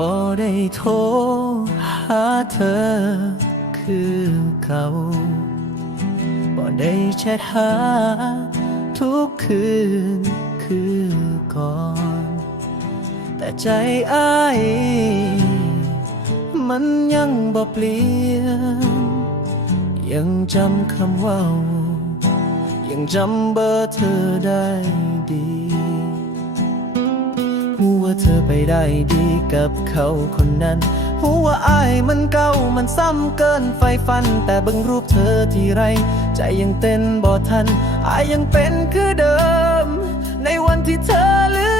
่ได้โทรหาเธอคือเขา บ่ได้แชทหาทุกคืนคือก่อน แต่ใจอ้ายมันยังบ่เปลี่ยน ยังจำคำว่า ยังจำเบอร์เธอได้ดี ไปได้ดีกับเขาคนนั้นหัว่าอายมันเก่ามันซ้ำเกินไฟฟัน แต่บิ่งรูปเธอทีไร ใจยังเต้นบ่ทันอายยังเป็นคือเดิม ในวันที่เธอลืม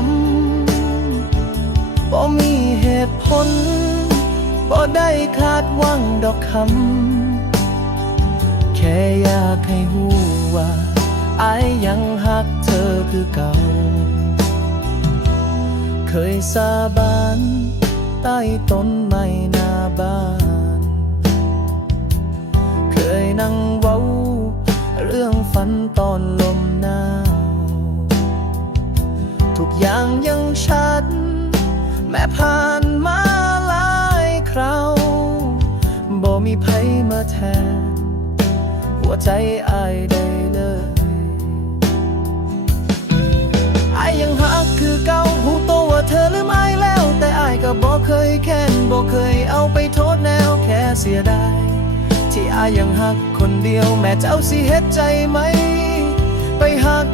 ำบ่มีเหตุผลบ่ได้คาดหวังดอกคำ แค่อยากให้หูว่าอายยังฮักเธอคือเก่า เคยสาบานใต้ต้นไม้หน้าบ้าน เคยนั่งเว้า เรื่องฝันตอนลมหนาว ทุกอย่างยังชัด แม้ผ่านมาหลายคราวบ่มีไผมาแทน หัวใจอายได้เลยอายยังหักคือเก่าหูโตว่าเธอลืมอายแล้ว แต่อายก็บอกเคยแค้นบอกเคยเอาไปโทษแนวแค่เสียดายที่อายยังหักคนเดียว แม้เจ้าสิเฮ็ดใจไหม ไปหัก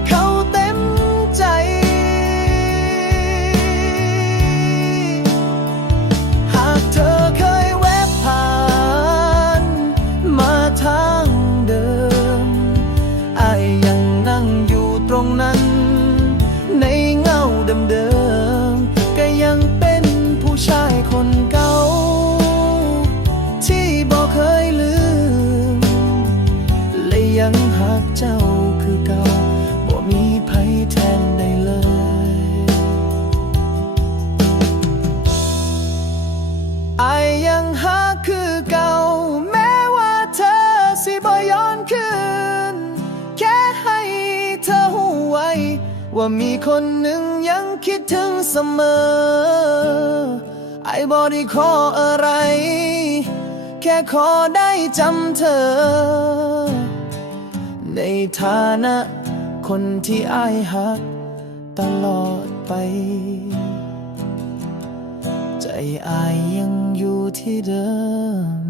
ยังหักเจ้าคือเก่าบ่มีไผแทนได้เลยอยังหาคือเก่า แม้ว่าเธอสิบ่ย้อนคืน แค่ให้เธอหูไว้ ว่ามีคนหนึ่งยังคิดถึงเสมอ ไอบอได้ขออะไร แค่ขอได้จำเธอ ในฐานะ คนที่อายหัก ตลอดไป ใจอายยังอยู่ที่เดิม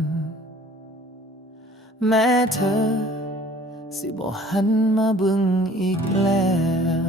แม้เธอ สิบ่หันมาบึงอีกแล้ว